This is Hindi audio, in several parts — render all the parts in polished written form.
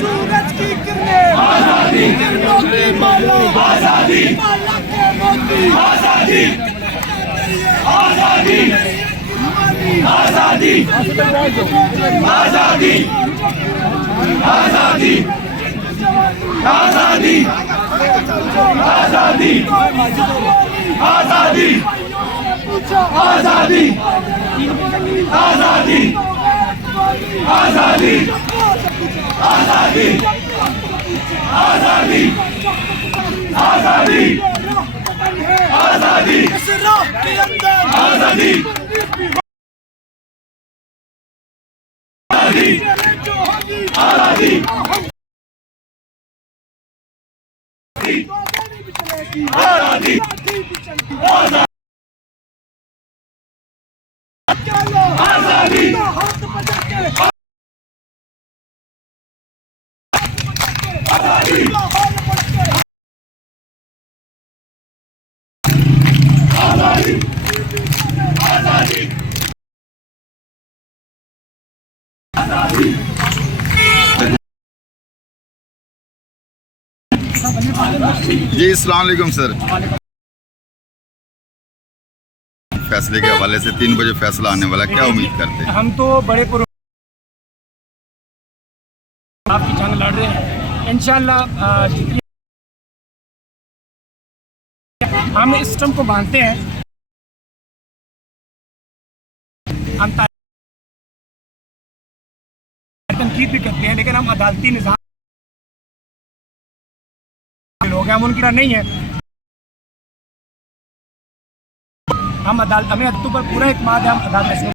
सूरज की किरणें आजादी, किरणों की माला आजादी, माला के मोती आजादी, आजादी, आजादी, आजादी, आजादी, आजादी, आजादी, आजादी, आजादी, आजादी, आजादी, आजादी, आजादी, आजादी, आजादी, इस राह के अंदर आजादी, आजादी, आजादी, आजादी, आजादी, जी अस्सलाम वालेकुम सर। फैसले के हवाले से 3 बजे फैसला आने वाला, क्या उम्मीद करते हैं? हम तो बड़े आपकी जंग लड़ रहे हैं इंशाल्लाह। हम इस सिस्टम को मानते हैं, हम तनकीद भी करते हैं, लेकिन हम अदालती निज़ाम लोग हैं, हम उनकी तरह नहीं है। हम अदालत, हमें अदालतों पर पूरा इत्मीनान है, हम अदालत से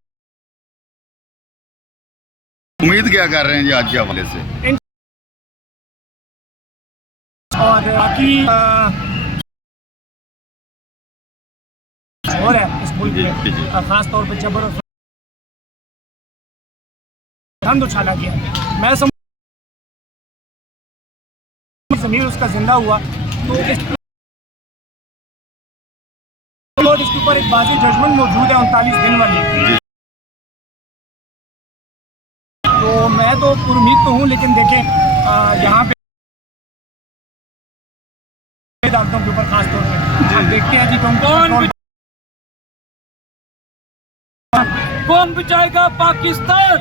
उम्मीद क्या कर रहे हैं जी आज के हवाले से? और बाकी और है स्कूल की खास तौर पर जबर धंध उछाला गया। मैं ज़मीर उसका जिंदा हुआ तो इसके ऊपर एक बाजी जजमेंट मौजूद है 39 दिन वाली। तो मैं तो उम्मीद तो हूँ, लेकिन देखें यहाँ पे अदालतों के ऊपर खास तौर पे देखते हैं जी कौन बचाएगा पाकिस्तान।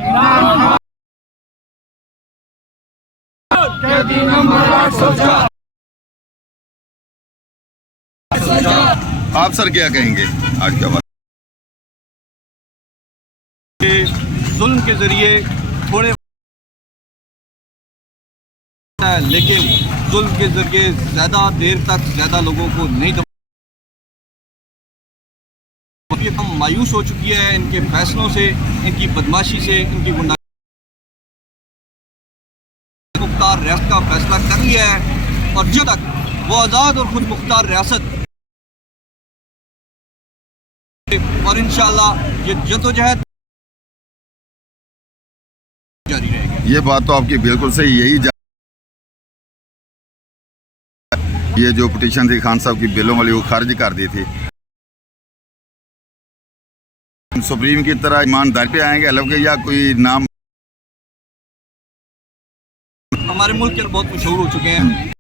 आप सर क्या कहेंगे आज के हवाले? जुल्म के जरिए थोड़े लेकिन जुल्म के जरिए ज़्यादा देर तक ज़्यादा लोगों को नहीं दबा। हम मायूस हो चुकी है इनके फैसलों से, इनकी बदमाशी से, इनकी गुंडा मुख्तार रियासत का फैसला कर लिया है, और जब तक वो आज़ाद और खुद मुख्तार रियासत, और इंशाअल्लाह ये जद्दोजहद जारी रहेगी। ये बात तो आपकी बिल्कुल सही, ये जो पिटीशन थी खान साहब की बिलों वाली, वो खारिज कर दी थी। सुप्रीम की तरह ईमानदारी पे आएंगे अलग के, या कोई नाम? हमारे मुल्क के बहुत मशहूर हो चुके हैं,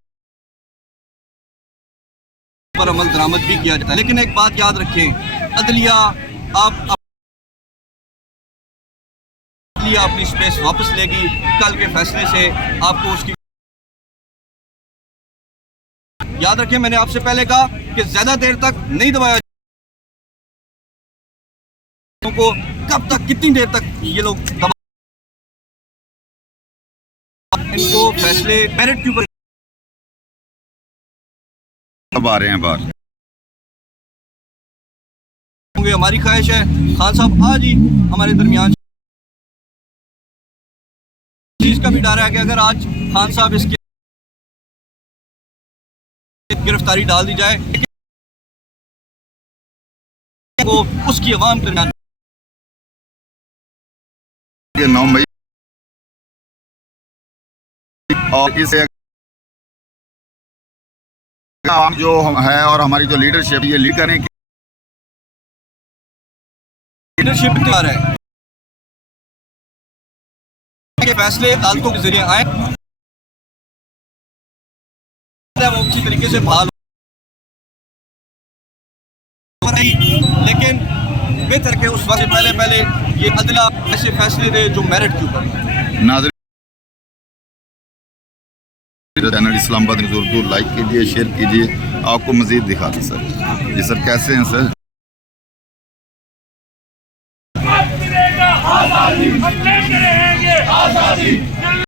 पर अमल दरामद भी किया जाता है। लेकिन एक बात याद रखें, अदलिया अपनी स्पेस वापस लेगी। कल के फैसले से आपको उसकी याद रखें, मैंने आपसे पहले कहा कि ज्यादा देर तक नहीं दबाया को, कब तक, कितनी देर तक ये लोग दबा, इनको फैसले मेरिट के ऊपर अब आ रहे हैं बाहर। हमारी ख्वाहिश है खान साहब आज ही हमारे दरमियान। चीज का भी डर है कि अगर आज खान साहब इसके गिरफ्तारी डाल दी जाए वो उसकी अवाम के दरमियान 9 मई और इसे हम जो है और हमारी जो लीडरशिप, ये लीड करें कि लीडरशिप तैयार है, फैसले अदालतों के जरिए आए। है वो उसी तरीके से बहाल हो रही, लेकिन बेहतर के उस वक्त से पहले ये अदला ऐसे फैसले दे जो मेरिट के ऊपर है। नाज़रीन, channel Islamabad news Urdu like कीजिए, शेयर कीजिए। आपको मज़ीद दिखा दें सर। जी सर, कैसे हैं सर? हम लेके रहेंगे आजादी।